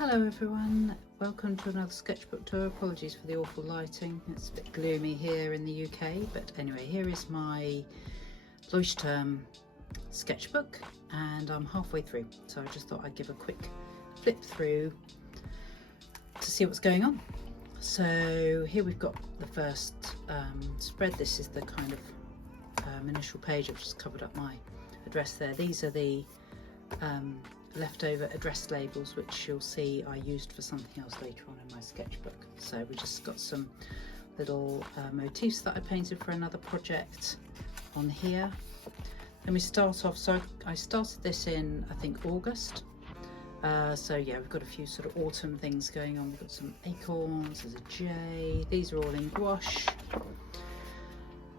Hello everyone, welcome to another sketchbook tour. Apologies for the awful lighting, it's a bit gloomy here in the UK, but anyway, here is my Leuchtturm sketchbook and I'm halfway through, so I just thought I'd give a quick flip through to see what's going on. So here we've got the first spread. This is the kind of initial page. I've just covered up my address there. These are the leftover address labels, which you'll see I used for something else later on in my sketchbook. So we just got some little motifs that I painted for another project on here. Then we start off, so I started this in I think August. So yeah, we've got a few sort of autumn things going on. We've got some acorns, there's a jay, these are all in gouache.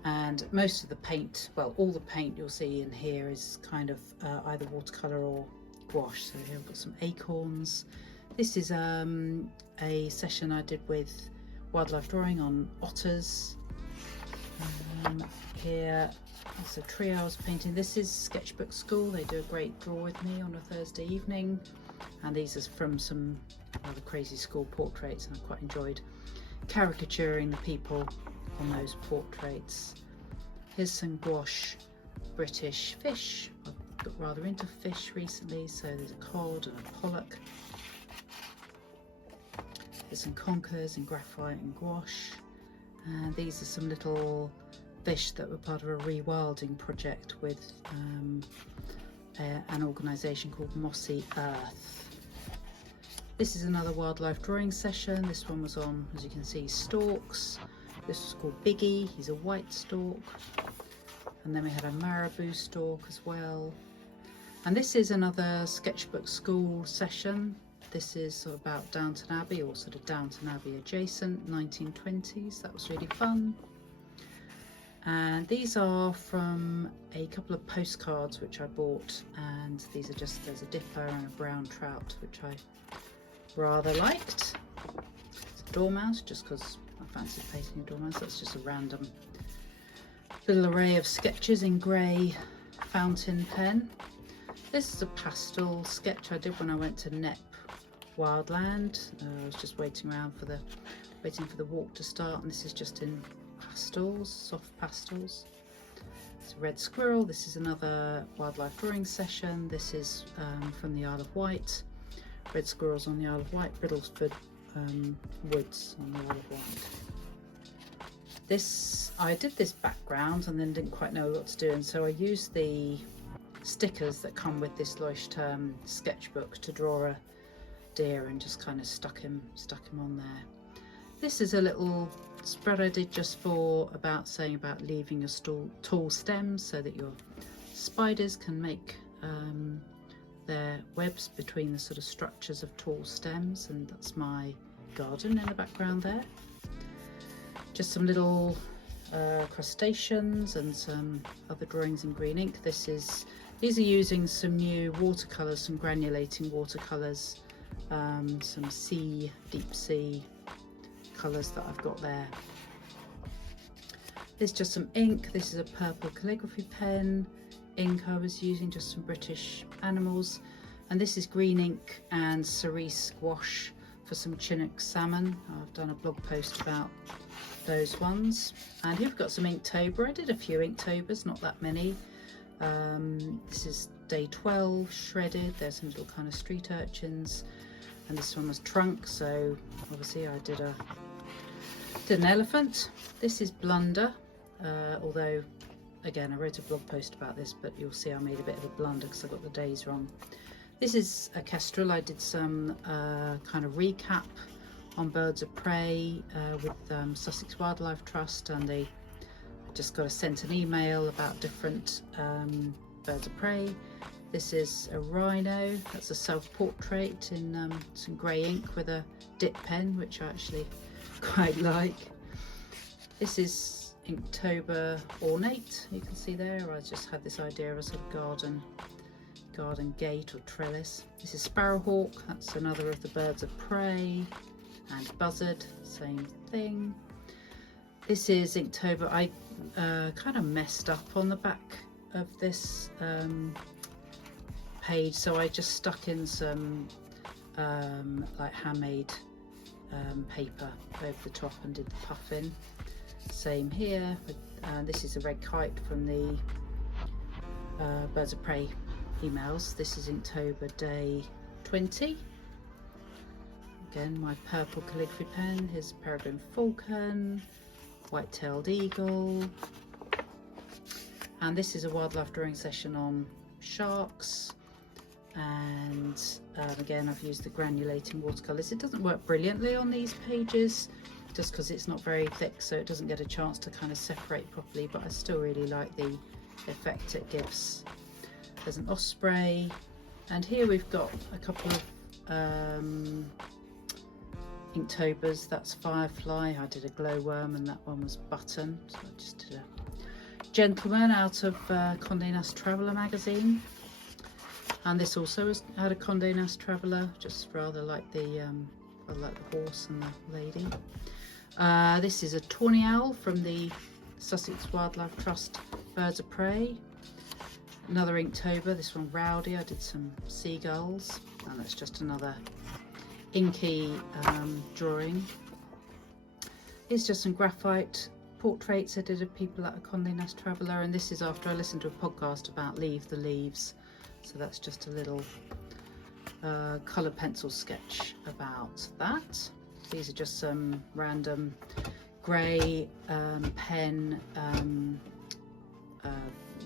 And most of the paint, well, all the paint you'll see in here is kind of either watercolour or gouache. So here we've got some acorns. This is a session I did with wildlife drawing on otters. Here is a tree I was painting. This is Sketchbook School. They do a great draw with me on a Thursday evening. And these are from some rather crazy school portraits, and I quite enjoyed caricaturing the people on those portraits. Here's some gouache British fish. I've got rather into fish recently, so there's a cod and a pollock. There's some conkers in graphite and gouache, and these are some little fish that were part of a rewilding project with an organisation called Mossy Earth. This is another wildlife drawing session. This one was on, as you can see, storks. This was called Biggie, he's a white stork. And then we had a marabou stork as well. And this is another Sketchbook School session. This is sort of about Downton Abbey, or sort of Downton Abbey adjacent, 1920s. That was really fun. And these are from a couple of postcards which I bought, and these are just, there's a dipper and a brown trout which I rather liked. It's a dormouse, just because I fancied painting a dormouse. That's just a random little array of sketches in grey fountain pen. This is a pastel sketch I did when I went to Knepp Wildland. I was just waiting for the walk to start, and this is just in pastels, soft pastels. It's a red squirrel. This is another wildlife drawing session. This is from the Isle of Wight. Red squirrels on the Isle of Wight, Biddlesford woods on the Isle of Wight. I did this background and then didn't quite know what to do, and so I used the stickers that come with this Leuchtturm sketchbook to draw a deer, and just kind of stuck him on there. This is a little spread I did just for saying about leaving your tall stems so that your spiders can make their webs between the sort of structures of tall stems, and that's my garden in the background there. Just some little crustaceans and some other drawings in green ink. These are using some new watercolours, some granulating watercolours, some deep sea colours that I've got there. There's just some ink. This is a purple calligraphy pen. Ink I was using, just some British animals. And this is green ink and cerise gouache for some Chinook salmon. I've done a blog post about those ones. And here we've got some Inktober. I did a few Inktober's, not that many. This is day 12, shredded. There's some little kind of street urchins. And this one was trunk, so obviously I did an elephant. This is blunder, although again I wrote a blog post about this, but you'll see I made a bit of a blunder because I got the days wrong. This is a kestrel. I did some kind of recap on birds of prey with Sussex Wildlife Trust, and they just sent an email about different birds of prey. This is a rhino. That's a self-portrait in some grey ink with a dip pen, which I actually quite like. This is Inktober ornate. You can see there I just had this idea of a sort of garden gate or trellis. This is sparrowhawk. That's another of the birds of prey. And buzzard, same thing. This is Inktober. I kind of messed up on the back of this page, so I just stuck in some like handmade paper over the top and did the puffing. Same here. This is a red kite from the Birds of Prey emails. This is Inktober day 20. Again, my purple calligraphy pen. Here's peregrine falcon, white-tailed eagle, and this is a wildlife drawing session on sharks. And again, I've used the granulating watercolours. It doesn't work brilliantly on these pages just because it's not very thick, so it doesn't get a chance to kind of separate properly, but I still really like the effect it gives. There's an osprey, and here we've got a couple of Inktobers. That's firefly. I did a glowworm, and that one was button, so I just did a gentleman out of Condé Nast Traveller magazine. And this also had a Condé Nast Traveller, just rather like the horse and the lady. This is a tawny owl from the Sussex Wildlife Trust Birds of Prey. Another Inktober, this one Rowdy. I did some seagulls, and that's just another inky drawing. Here's just some graphite portraits I did of people at a Condé Nast Traveller, and this is after I listened to a podcast about Leave the Leaves. So that's just a little colour pencil sketch about that. These are just some random grey pen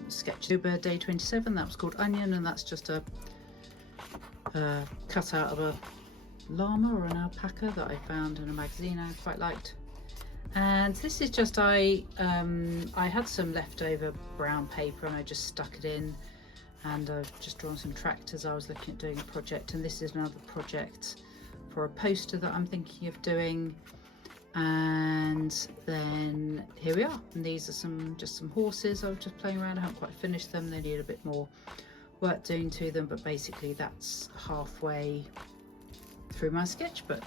sketch. Day 27, that was called Onion, and that's just a cut out of a llama or an alpaca that I found in a magazine I quite liked. And this is just I had some leftover brown paper and I just stuck it in. And I've just drawn some tractors. I was looking at doing a project, and this is another project for a poster that I'm thinking of doing. And then here we are, and these are just some horses I was just playing around. I haven't quite finished them, they need a bit more work doing to them, but basically that's halfway through my sketchbook.